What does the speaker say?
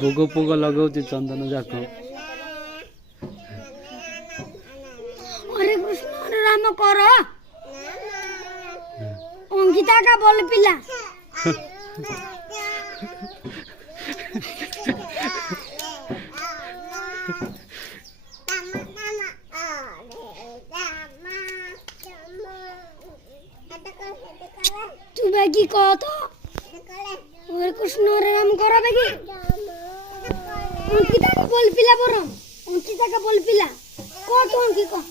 भोग पोग लगाଉଛି ଚନ୍ଦନ ଯାକ। हरे कृष्ण हरे राम कर अंकिता का बोल पिला तू बेगी कह तो हरे कृष्ण हरे राम कर बेगी अंकिता का बोल पिला बरम अंकिता का बोल पिला कह तो अंकिता